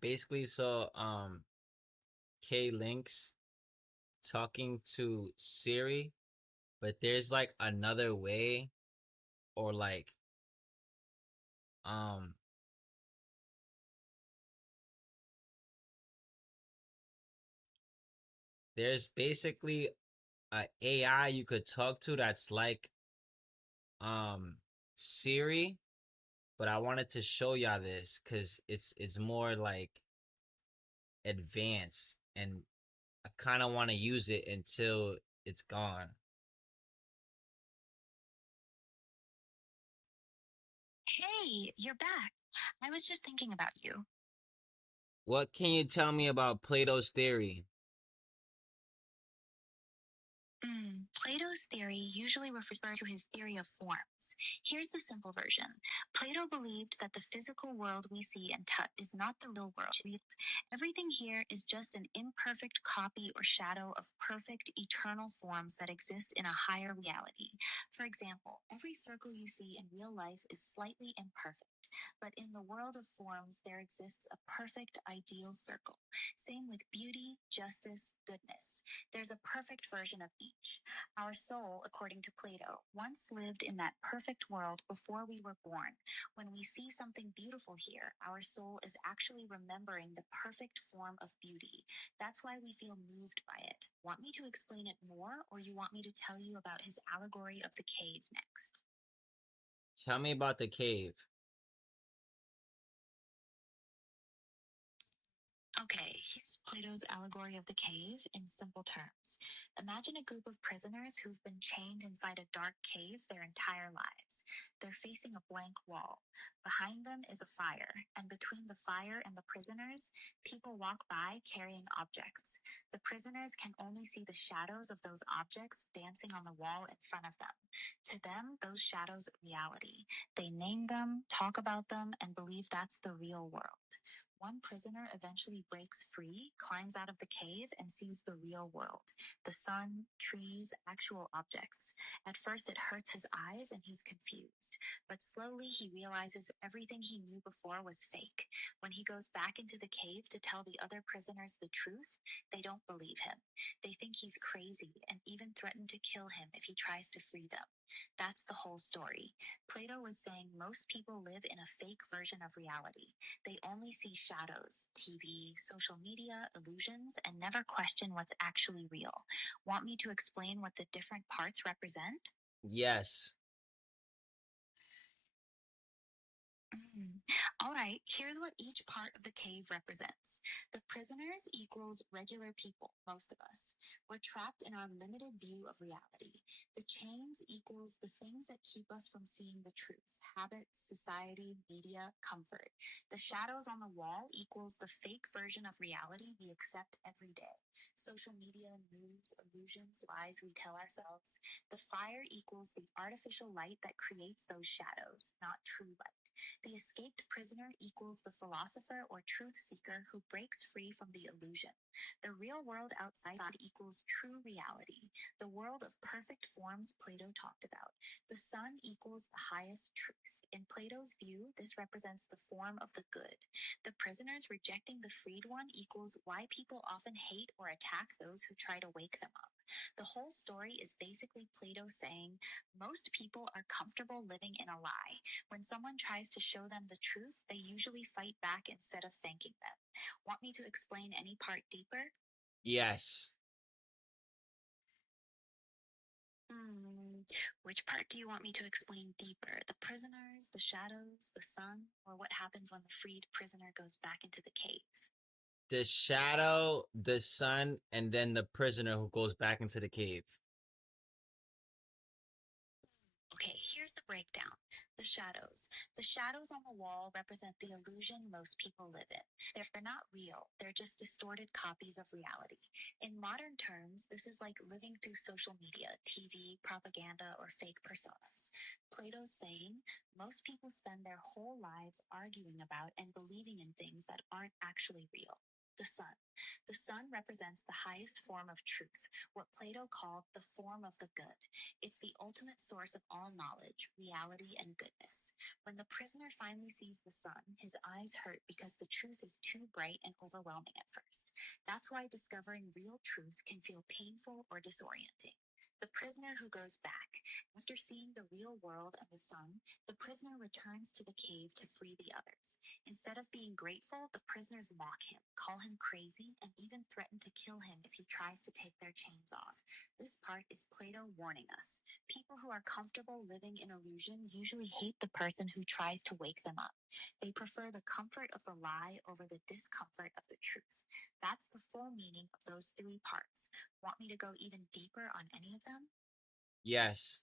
basically saw K Links talking to Siri, but there's like another way, or like um there's basically a AI you could talk to that's like um Siri, but I wanted to show y'all this cuz it's more like advanced, and I kind of want to use it until it's gone. Hey, you're back. I was just thinking about you. What can you tell me about Plato's theory? Plato's theory usually refers to his theory of forms. Here's the simple version. Plato believed that the physical world we see and touch is not the real world. Everything here is just an imperfect copy or shadow of perfect eternal forms that exist in a higher reality. For example, every circle you see in real life is slightly imperfect. But in the world of forms, there exists a perfect ideal circle. Same with beauty, justice, goodness. There's a perfect version of each. Our soul, according to Plato, once lived in that perfect world before we were born. When we see something beautiful here, our soul is actually remembering the perfect form of beauty. That's why we feel moved by it. Want me to explain it more, or you want me to tell you about his allegory of the cave next? Tell me about the cave. Okay, here's Plato's allegory of the cave in simple terms. Imagine a group of prisoners who've been chained inside a dark cave their entire lives. They're facing a blank wall. Behind them is a fire, and between the fire and the prisoners, people walk by carrying objects. The prisoners can only see the shadows of those objects dancing on the wall in front of them. To them, those shadows are reality. They name them, talk about them, and believe that's the real world. One prisoner eventually breaks free, climbs out of the cave, and sees the real world: the sun, trees, actual objects. At first, it hurts his eyes and he's confused, but slowly he realizes everything he knew before was fake. When he goes back into the cave to tell the other prisoners the truth, they don't believe him. They think he's crazy and even threaten to kill him if he tries to free them. That's the whole story. Plato was saying most people live in a fake version of reality. They only see shadows, TV, social media, illusions, and never question what's actually real. Want me to explain what the different parts represent? Yes. Mm. All right, here's what each part of the cave represents. The prisoners equals regular people, most of us. We're trapped in our limited view of reality. The chains equals the things that keep us from seeing the truth: habits, society, media, comfort. The shadows on the wall equals the fake version of reality we accept every day: social media, news, illusions, lies we tell ourselves. The fire equals the artificial light that creates those shadows, not true light. The escaped prisoner equals the philosopher or truth seeker who breaks free from the illusion. The real world outside equals true reality, the world of perfect forms Plato talked about. The sun equals the highest truth. In Plato's view, this represents the form of the good. The prisoners rejecting the freed one equals why people often hate or attack those who try to wake them up. The whole story is basically Plato saying most people are comfortable living in a lie. When someone tries to show them the truth, they usually fight back instead of thanking them. Want me to explain any part deeper? Yes. Hmm. Which part do you want me to explain deeper? The prisoners, the shadows, the sun, or what happens when the freed prisoner goes back into the cave? The shadow, the sun, and then the prisoner who goes back into the cave. Okay, here's the breakdown. The shadows. The shadows on the wall represent the illusion most people live in. They're not real, they're just distorted copies of reality. In modern terms, this is like living through social media, TV, propaganda, or fake personas. Plato's saying most people spend their whole lives arguing about and believing in things that aren't actually real. The sun. The sun represents the highest form of truth, what Plato called the form of the good. It's the ultimate source of all knowledge, reality, and goodness. When the prisoner finally sees the sun, his eyes hurt because the truth is too bright and overwhelming at first. That's why discovering real truth can feel painful or disorienting. The prisoner who goes back. After seeing the real world and the sun, the prisoner returns to the cave to free the others. Instead of being grateful, the prisoners mock him, call him crazy, and even threaten to kill him if he tries to take their chains off. This part is Plato warning us. People who are comfortable living in illusion usually hate the person who tries to wake them up. They prefer the comfort of the lie over the discomfort of the truth. That's the full meaning of those three parts. Want me to go even deeper on any of them? Yes.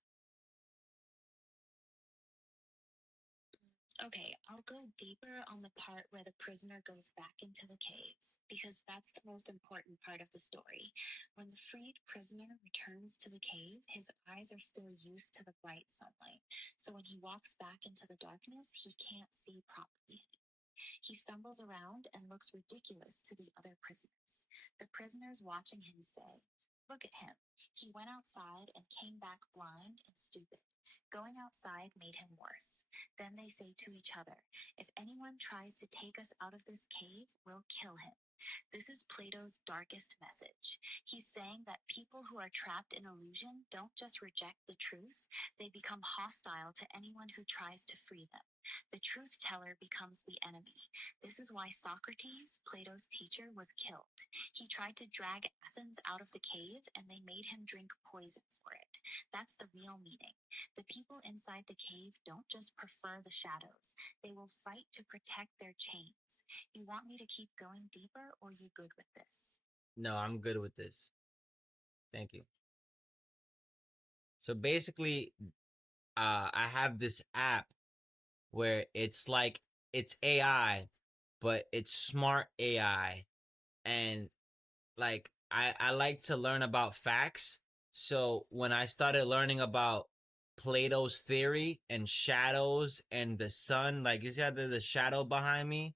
Okay, I'll go deeper on the part where the prisoner goes back into the cave, because that's the most important part of the story. When the freed prisoner returns to the cave, his eyes are still used to the bright sunlight, so when he walks back into the darkness, he can't see properly. He stumbles around and looks ridiculous to the other prisoners. The prisoners watching him say, "Look at him. He went outside and came back blind and stupid. Going outside made him worse." Then they say to each other, "If anyone tries to take us out of this cave, we'll kill him." This is Plato's darkest message. He's saying that people who are trapped in illusion don't just reject the truth, they become hostile to anyone who tries to free them. The truth teller becomes the enemy. This is why Socrates, Plato's teacher, was killed. He tried to drag Athens out of the cave, and they made him drink poison for it. That's the real meaning. The people inside the cave don't just prefer the shadows, they will fight to protect their chains. You want me to keep going deeper, or you good with this? No, I'm good with this. Thank you. So basically, I have this app where it's like it's AI, but it's smart AI, and like I like to learn about facts. So when I started learning about Plato's theory and shadows and the sun, like you see how there's a shadow behind me.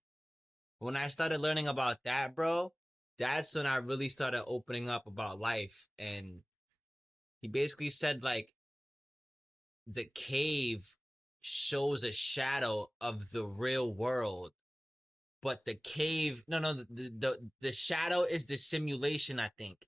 When I started learning about that, bro, that's when I really started opening up about life. And he basically said like the cave shows a shadow of the real world, but the cave, no, the shadow is the simulation, I think.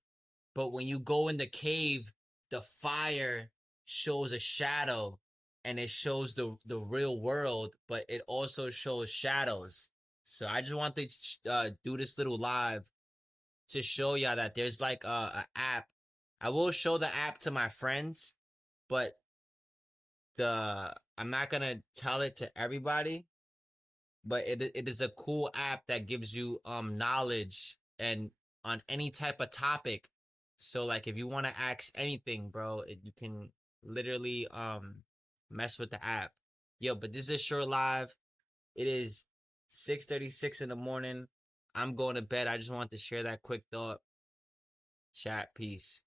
But when you go in the cave, the fire shows a shadow, and it shows the real world, but it also shows shadows. So I just want to do this little live to show y'all that there's like a app. I will show the app to my friends, but the I'm not gonna tell it to everybody. But it is a cool app that gives you knowledge and on any type of topic. So like if you want to ask anything, bro, you can literally mess with the app. Yo, but this is Sure Live. It is 6:36 in the morning. I'm going to bed. I just wanted to share that quick thought. Chat, peace.